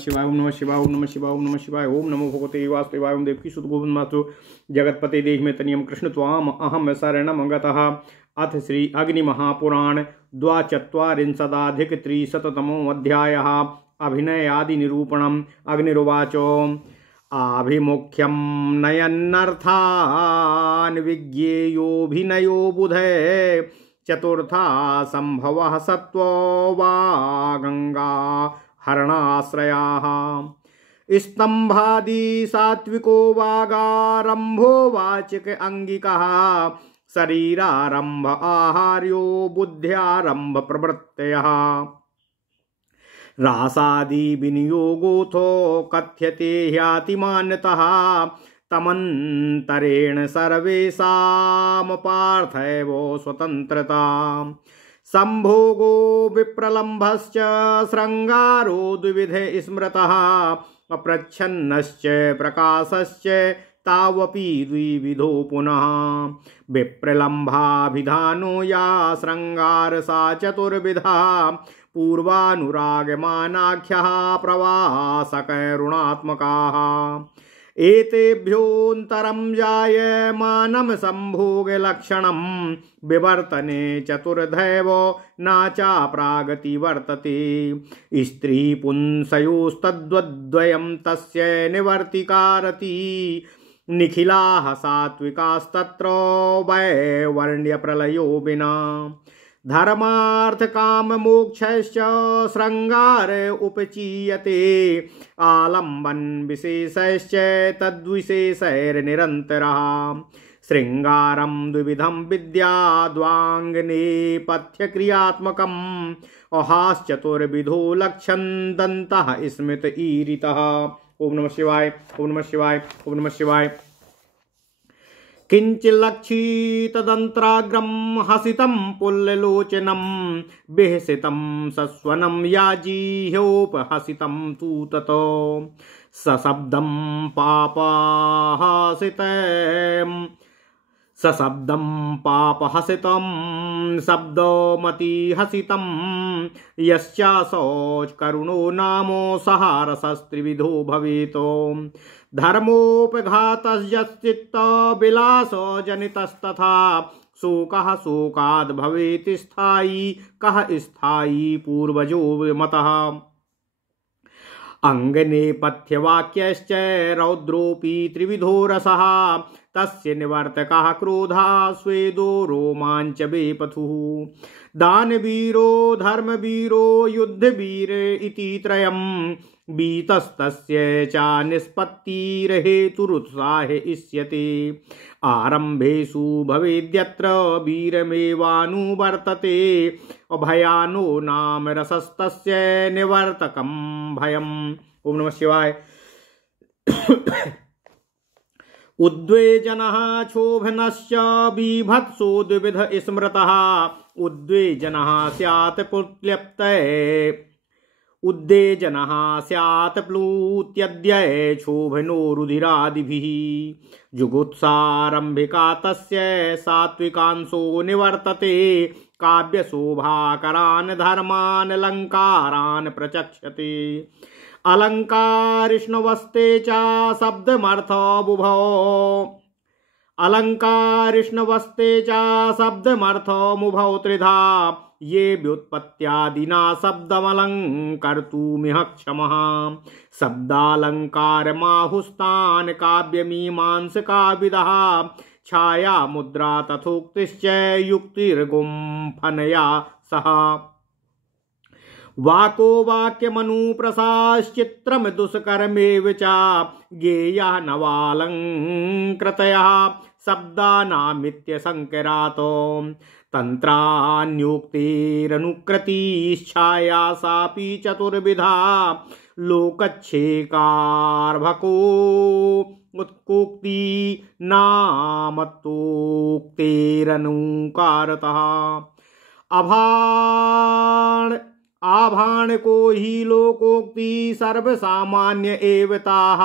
शिवाय ओम नमः शिवाय ओम नमः शिवाय ओम नमः शिवाय ओम नमो भगवते वासुदेवाय ओम देवकी सुत गोविंद मातु जगतपते देह में तनियम कृष्ण त्वाम अहम शरणम गतः। अथ श्री अग्नि महापुराण द्वाचत्वारिंशदाधिक त्रिशततमो अध्यायः। अभिनय आदि निरूपणम्। अग्निरुवाचो आभिमुख्यं नयन्नर्थान् विज्ञेयोभिनयो बुधे चतुर्था संभवः सत्वो वा गंगा हरणाश्रयाः स्तंभादि सात्विको वागारंभो वाचिक अंगिकः शरीरारंभ आहार्यो बुद्ध्यारंभ प्रवृत्तयः रासादि विनियोगोऽथो कथ्यते ह्यातिमान्यतः तमन्तरेण सर्वेषां पार्थैवो स्वतन्त्रता संभोगो विप्रलम्भश्च श्रृंगारो द्विविधे स्मृतः अप्रच्छन्नश्च प्रकाशश्च तावपि द्विविधो पुनः विप्रलम्भाभिधानो या श्रृंगार सा चतुर्विधा पूर्वानुरागमानाख्यः प्रवासकरुणात्मकाः एतेभ्योऽन्तरं जायमानं संभोगलक्षणं विवर्तने चतुर्धैव नाचा प्रागति वर्तते स्त्रीपुंसयोस्तद्वद्वयं तस्य निवर्तिकारति निखिलाः सात्विकास्तत्र वैवर्ण्यप्रलयो विना धर्मार्थ काम मोक्षश्च श्रृंगार उपचीयते आलम्बन विशेषश्च तद्विशेषैर्निरन्तरः श्रृंगारं द्विविधं विद्याद्वाङ्गनेपथ्य क्रियात्मकम् अहाश्चतुर्विधो लक्षन्दन्तः स्मृत ईरितः। ओम नमः शिवाय ओम नमः शिवाय ओम नमः शिवाय। किंचिल्लक्षितदंत्राग्रं हसितं पुल्ललोचनं विहसितं सस्वनं याजीह्योपहसितं तु ततो सशब्दं पापहसितं शब्दमतिहसितं यश्चाशौच करुणो नामो सहारसस्त्रिविधो भवेतो धर्मोपघातश्चित्तविलासो जनितस्तथा शोकः शोकाद् भवेत् स्थायी कः स्थायी पूर्वजो मतः अंगनेपथ्यवाक्यश्च रौद्रोऽपि त्रिविधो रसः तस्य निवर्तकः क्रोधः स्वेदो रोमाञ्च बेपथुः दानवीरो धर्मवीरो युद्धवीर इति त्रयम् बीतस्तस्य च निष्पत्तिरहेतुरुत्साहे इष्यते आरम्भेषु भवेद्यत्र वीरमेवानुवर्तते अभयानो नाम रसस्तस्य निवर्तकं भयम्। ओम नमः शिवाय। उद्वेजनः क्षोभनश्च बीभत्सो द्विविध स्मृतः उद्वेजनः स्यात् पुत्र्यप्तये उद्वेजनः स्यात् प्लूत्यद्यय क्षोभनो रुधिरादिभिः जुगुत्सारम्भिका तस्य सात्विकांशो निवर्तते काव्यशोभाकरान् धर्मान् अलङ्कारान् प्रचक्षते अलङ्कारिष्णवस्ते च शब्दमर्थो बुभो अलङ्कारिष्णवस्ते च शब्दमर्थो मुभौ त्रिधा ये व्युत्पत्त्यादिना शब्दमलङ्कर्तुमिह क्षमः शब्दालङ्कारमाहुस्तान् काव्यमीमांसकाविदः छाया मुद्रा तथोक्तिश्च युक्तिर्गुम्फनया सह वाको वाक्यमनुप्रसाश्चित्रम दुष्कर्मेव च ज्ञेयः नवालङ्कृतयः शब्दानामित्यसङ्करातो तन्त्रान्योक्तिरनुकृतिश्छाया सापि चतुर्विधा लोकच्छेकारभको उत्कोक्ति नामतोक्तेरनुकारतः आभाण को ही लोकोक्ति सर्वसामान्य एवताः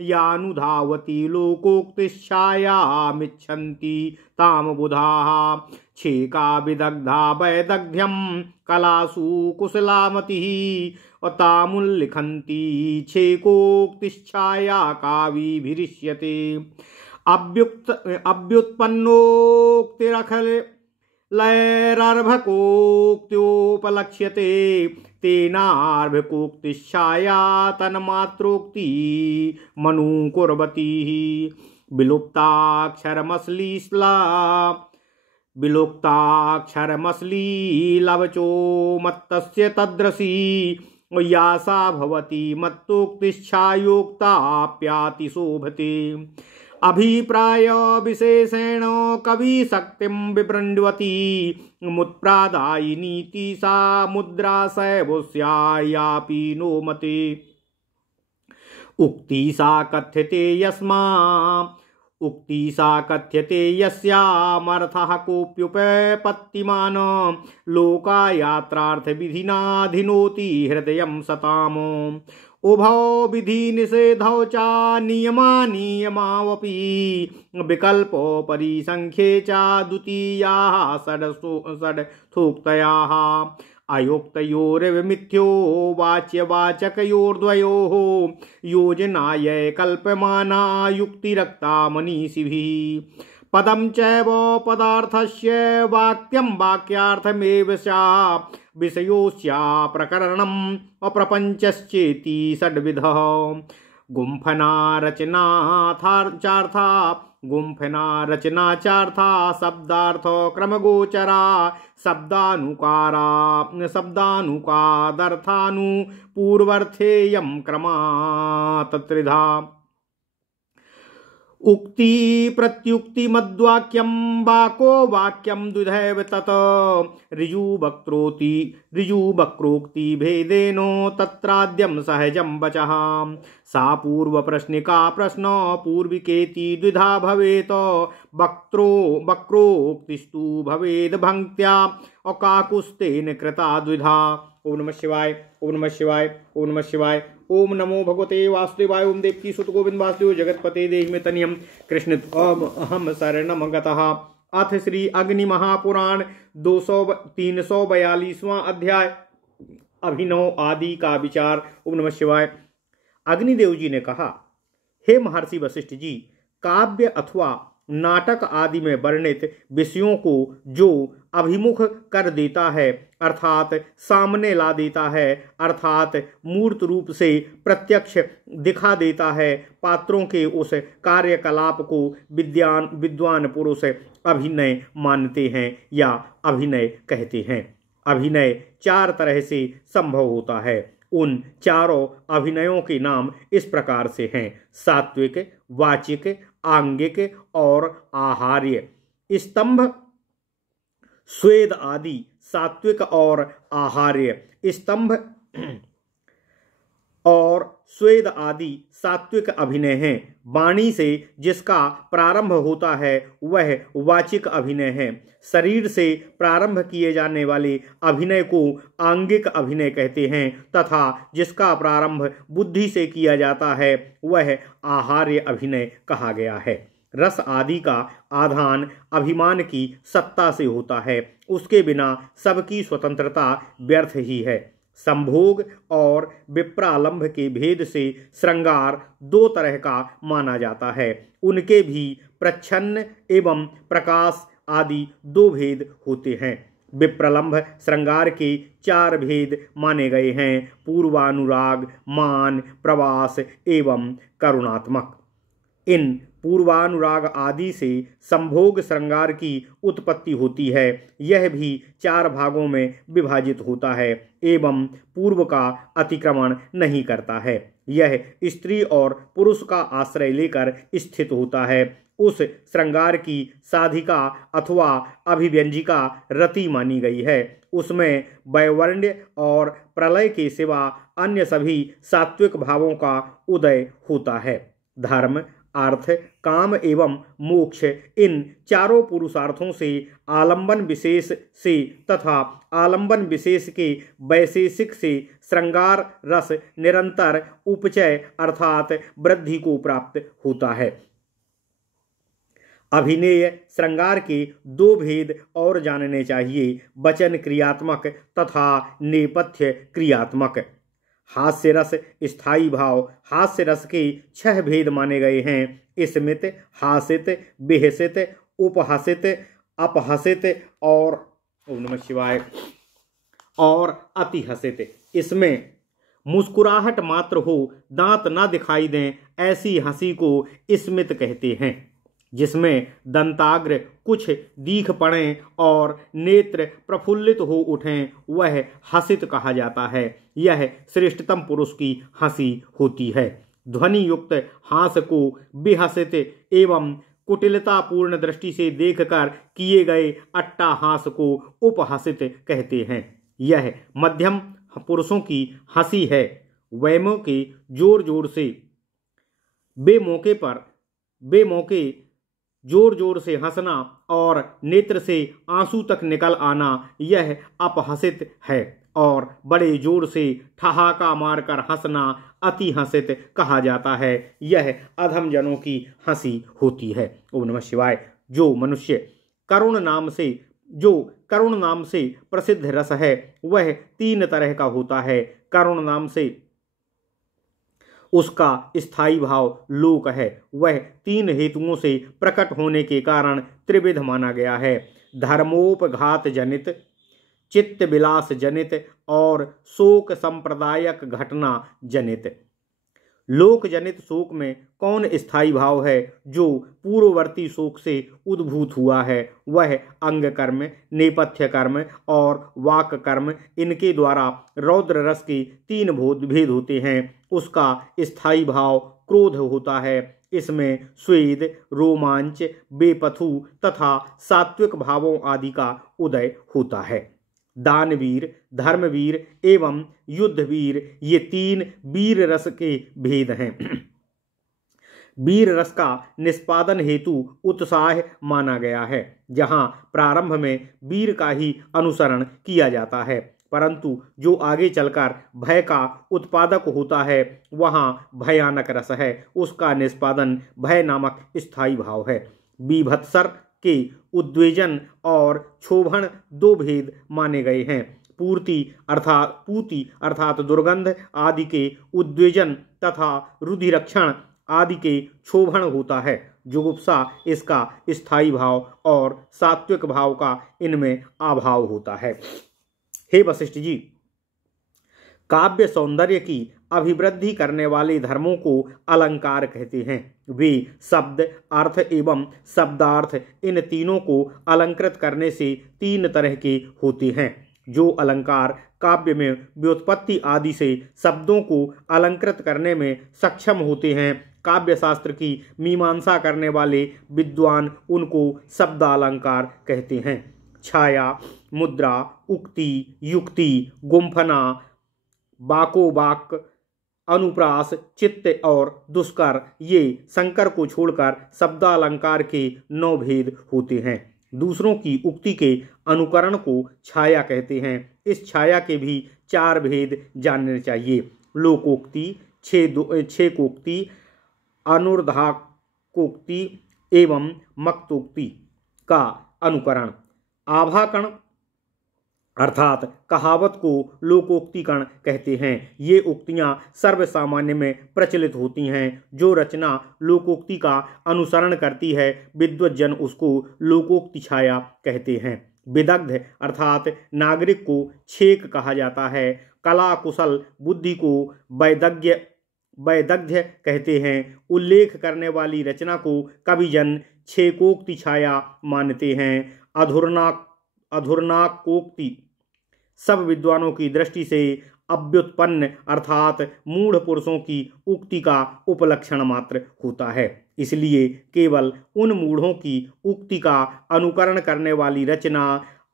यानुधावती लोकोक्तिश्छायामिच्छन्ति ताम बुधाः छेका विदग्धा वैदग्ध्यम कलासु कुशलामतिः तामुल्लिखन्ति छेकोक्तिश्छाया काविभिरिष्यते अभ्युत्पन्नोक्तिरखल लैरर्भकोक्त्योपलक्ष्यते तेनार्भकोक्तिश्छाया तन्मात्रोक्ति मनुकुर्वती विलुप्ताक्षरमश्लीलवचो मत्तस्य तद्रसी यासा भवति मत्तोक्तिश्छायोक्ताप्यातिशोभते अभिप्राय विशेषेण कवि शक्तिं विवृण्वती मुत्प्रादायिनीति सा मुद्रा सैवस्यापि नो मते उक्ति सा कथ्यते यस्यामर्थः कोऽप्युपपत्तिमान् लोकायात्रार्थविधिनाधिनोति हृदयं सताम् उभौ विधि निषेधौ च नियमावपि विकल्पो परिसंख्ये च द्वितीयाः षडथोक्तयाः अयोक्तयोर्विमिथ्यो वाच्यवाचकयोर्द्वयोः योजनाय कल्प्यमाना युक्तिरक्ता मनीषिभिः पदं चैव पदार्थस्य वाक्यं वाक्यार्थमेव सा विषयोस्या प्रकरणम् अप्रपञ्चश्चेति षड्विधः गुम्फना रचनाचार्था शब्दार्थ क्रमगोचरा शब्दानुकादर्थानुपूर्वर्थेयं क्रमात् त्रिधा उक्ति प्रत्युक्ति मद्वाक्यं वाको वाक्यं द्विधैव तत् ऋजुवक्रोक्ति भेदेनो तत्राद्यं सहजं वचः सा पूर्व प्रश्निका प्रश्न पूर्विकेति द्विधा भवेत् वक्रोक्तिस्तु भवेद् भङ्क्त्या अकाकुस्तेन कृता द्विधा। ओम नमः शिवाय, ओम नमः शिवाय, ओम नमः शिवाय। ओम नमो भगवते वासुदेवाय। ओम देवकी सुत गोविंद वासुदेव जगतपते देहि में तनियम कृष्ण अहम शरणम गतः। अथ श्री अग्नि महापुराण 342वां अध्याय अभिनव आदि का विचार। ओम नमः शिवाय। अग्निदेव जी ने कहा, हे महर्षि वशिष्ठ जी, काव्य अथवा नाटक आदि में वर्णित विषयों को जो अभिमुख कर देता है अर्थात सामने ला देता है अर्थात मूर्त रूप से प्रत्यक्ष दिखा देता है, पात्रों के उस कार्यकलाप को विद्वान पुरुष अभिनय मानते हैं या अभिनय कहते हैं। अभिनय 4 तरह से संभव होता है। उन चारों अभिनयों के नाम इस प्रकार से हैं: सात्विक, वाचिक, आंगिक और आहार्य। स्तंभ, स्वेद आदि सात्विक और आहार्य। स्तंभ और स्वेद आदि सात्विक अभिनय हैं। वाणी से जिसका प्रारंभ होता है वह वाचिक अभिनय है। शरीर से प्रारंभ किए जाने वाले अभिनय को आंगिक अभिनय कहते हैं तथा जिसका प्रारंभ बुद्धि से किया जाता है वह आहार्य अभिनय कहा गया है। रस आदि का आधान अभिमान की सत्ता से होता है, उसके बिना सबकी स्वतंत्रता व्यर्थ ही है। संभोग और विप्रालंभ के भेद से श्रृंगार 2 तरह का माना जाता है। उनके भी प्रच्छन्न एवं प्रकाश आदि 2 भेद होते हैं। विप्रलंभ श्रृंगार के 4 भेद माने गए हैं: पूर्वानुराग, मान, प्रवास एवं करुणात्मक। इन पूर्वानुराग आदि से संभोग श्रृंगार की उत्पत्ति होती है। यह भी 4 भागों में विभाजित होता है एवं पूर्व का अतिक्रमण नहीं करता है। यह स्त्री और पुरुष का आश्रय लेकर स्थित होता है। उस श्रृंगार की साधिका अथवा अभिव्यंजिका रति मानी गई है। उसमें वैवर्ण्य और प्रलय के सिवा अन्य सभी सात्विक भावों का उदय होता है। धर्म, अर्थ, काम एवं मोक्ष इन चारों पुरुषार्थों से आलंबन विशेष से तथा आलंबन विशेष के वैशेषिक से श्रृंगार रस निरंतर उपचय अर्थात वृद्धि को प्राप्त होता है। अभिनय श्रृंगार के दो भेद और जानने चाहिए, वचन क्रियात्मक तथा नेपथ्य क्रियात्मक। हास्य रस स्थायी भाव। हास्य रस के 6 भेद माने गए हैं, स्मित, हासित, बेहसित, उपहसित, अपहसित और ओम नमः शिवाय और अतिहसित। इसमें मुस्कुराहट मात्र हो, दांत ना दिखाई दें, ऐसी हंसी को स्मित कहते हैं। जिसमें दंताग्र कुछ दीख पड़ें और नेत्र प्रफुल्लित हो उठें, वह हसित कहा जाता है। यह श्रेष्ठतम पुरुष की हंसी होती है। ध्वनि युक्त हास को बेहसित एवं कुटिलतापूर्ण दृष्टि से देखकर किए गए अट्टाहास को उपहसित कहते हैं। यह मध्यम पुरुषों की हंसी है। वैमों के जोर जोर से बेमौके जोर जोर से हंसना और नेत्र से आंसू तक निकल आना, यह अपहसित है। और बड़े जोर से ठहाका मारकर हंसना अति हंसित कहा जाता है। यह अधम जनों की हंसी होती है। ओम नमः शिवाय। जो मनुष्य करुण नाम से प्रसिद्ध रस है, वह 3 तरह का होता है। करुण नाम से उसका स्थायी भाव लोक है। वह 3 हेतुओं से प्रकट होने के कारण त्रिविध माना गया है। धर्मोपघात जनित, चित्त विलास जनित और शोक संप्रदायक घटना जनित। लोक जनित शोक में कौन स्थायी भाव है? जो पूर्ववर्ती शोक से उद्भूत हुआ है, वह अंग कर्म, नेपथ्य कर्म और वाक कर्म, इनके द्वारा रौद्र रस के 3 भेद होते हैं। उसका स्थायी भाव क्रोध होता है। इसमें स्वेद, रोमांच, बेपथु तथा सात्विक भावों आदि का उदय होता है। दानवीर, धर्मवीर एवं युद्धवीर, ये 3 वीर रस के भेद हैं। वीर रस का निष्पादन हेतु उत्साह माना गया है। जहाँ प्रारंभ में वीर का ही अनुसरण किया जाता है, परंतु जो आगे चलकर भय का उत्पादक होता है, वहाँ भयानक रस है। उसका निष्पादन भय नामक स्थायी भाव है। बीभत्सर के उद्वेजन और क्षोभण 2 भेद माने गए हैं। पूति अर्थात दुर्गंध आदि के उद्वेजन तथा रुधिरक्षण आदि के क्षोभण होता है। जुगुप्सा इसका स्थायी भाव और सात्विक भाव का इनमें अभाव होता है। हे वशिष्ठ जी, काव्य सौंदर्य की अभिवृद्धि करने वाले धर्मों को अलंकार कहते हैं। वे शब्द, अर्थ एवं शब्दार्थ, इन तीनों को अलंकृत करने से 3 तरह के होते हैं। जो अलंकार काव्य में व्युत्पत्ति आदि से शब्दों को अलंकृत करने में सक्षम होते हैं, काव्य शास्त्र की मीमांसा करने वाले विद्वान उनको शब्दालंकार कहते हैं। छाया, मुद्रा, उक्ति, युक्ति, गुम्फना, बाकोबाक, अनुप्रास, चित्त और दुष्कर, ये शंकर को छोड़कर शब्दालंकार के 9 भेद होते हैं। दूसरों की उक्ति के अनुकरण को छाया कहते हैं। इस छाया के भी 4 भेद जानने चाहिए। लोकोक्ति, छेकोक्ति, अनुर्धाकोक्ति एवं मक्तोक्ति का अनुकरण। आभाकण अर्थात कहावत को लोकोक्तिकण कहते हैं। ये उक्तियां सर्वसामान्य में प्रचलित होती हैं। जो रचना लोकोक्ति का अनुसरण करती है, विद्वज्जन उसको लोकोक्ति छाया कहते हैं। विदग्ध अर्थात नागरिक को छेक कहा जाता है। कला कुशल बुद्धि को वैदग्ध्य कहते हैं। उल्लेख करने वाली रचना को कविजन छेकोक्ति छाया मानते हैं। अधुर्नाकोक्ति सब विद्वानों की दृष्टि से अव्युत्पन्न अर्थात मूढ़ पुरुषों की उक्ति का उपलक्षण मात्र होता है। इसलिए केवल उन मूढ़ों की उक्ति का अनुकरण करने वाली रचना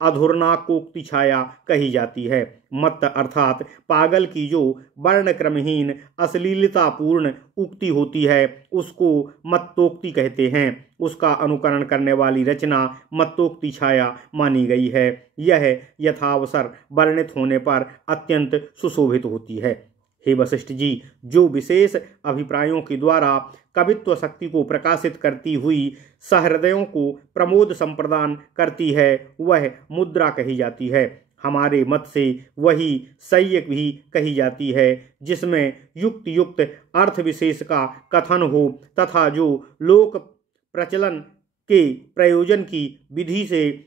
अधुर्नाकोक्ति छाया कही जाती है। मत्त अर्थात पागल की जो वर्णक्रमहीन अश्लीलतापूर्ण उक्ति होती है उसको मत्तोक्ति कहते हैं। उसका अनुकरण करने वाली रचना मत्तोक्ति छाया मानी गई है। यह यथावसर वर्णित होने पर अत्यंत सुशोभित होती है। हे वशिष्ठ जी, जो विशेष अभिप्रायों के द्वारा कवित्व शक्ति को प्रकाशित करती हुई सहृदयों को प्रमोद संप्रदान करती है वह मुद्रा कही जाती है। हमारे मत से वही संयक भी कही जाती है, जिसमें युक्त युक्त अर्थ विशेष का कथन हो तथा जो लोक प्रचलन के प्रयोजन की विधि से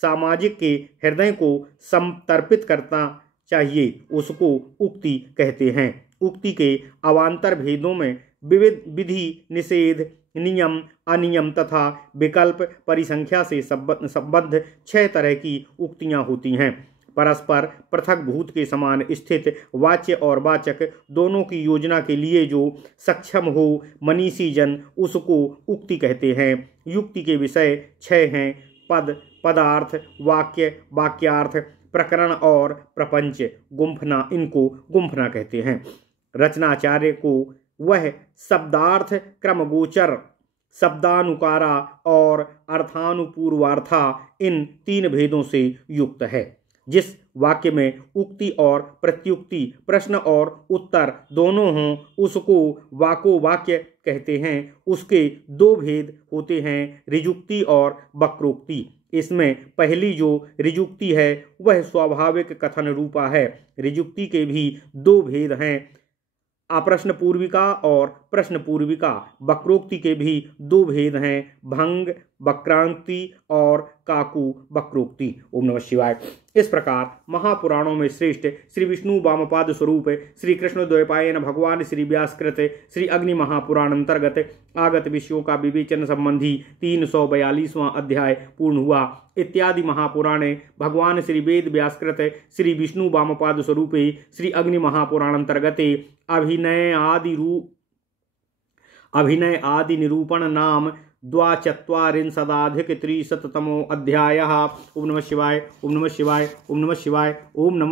सामाजिक के हृदय को समर्पित करना चाहिए, उसको उक्ति कहते हैं। उक्ति के अवान्तर भेदों में विविध विधि, निषेध, नियम, अनियम तथा विकल्प परिसंख्या से संबद्ध 6 तरह की उक्तियां होती हैं। परस्पर पृथक भूत के समान स्थित वाच्य और वाचक दोनों की योजना के लिए जो सक्षम हो मनीषी जन उसको उक्ति कहते हैं। युक्ति के विषय 6 हैं: पद, पदार्थ, वाक्य, वाक्यार्थ, प्रकरण और प्रपंच। गुंफना, इनको गुंफना कहते हैं। रचनाचार्य को वह शब्दार्थ क्रमगोचर, शब्दानुकारा और अर्थानुपूर्वार्था इन 3 भेदों से युक्त है। जिस वाक्य में उक्ति और प्रत्युक्ति, प्रश्न और उत्तर दोनों हों उसको वाको वाक्य कहते हैं। उसके 2 भेद होते हैं, ऋजुक्ति और वक्रोक्ति। इसमें पहली जो ऋजुक्ति है वह स्वाभाविक कथन रूपा है। ऋजुक्ति के भी 2 भेद हैं, अप्रश्न पूर्विका और प्रश्न पूर्विका। वक्रोक्ति के भी 2 भेद हैं, भंग वक्रांति और काकु वक्रोक्ति। ओम नमः शिवाय। इस प्रकार महापुराणों में श्रेष्ठ श्री विष्णु वामपाद स्वरूप श्री कृष्ण द्वैपायन भगवान श्री व्यासकृत श्री अग्नि महापुराण अंतर्गत आगत विषयों का विवेचन संबंधी 342वां अध्याय पूर्ण हुआ। इत्यादि महापुराणे भगवान श्री वेद व्यासकृत श्री विष्णु वामपाद स्वरूपे श्री अग्नि महापुराण अंतर्गते अभिनय आदि निरूपण नाम 2,440 अध्यायः। ओम नमः शिवाय, ओम नमः शिवाय, ओम नमः शिवाय, ओम नमो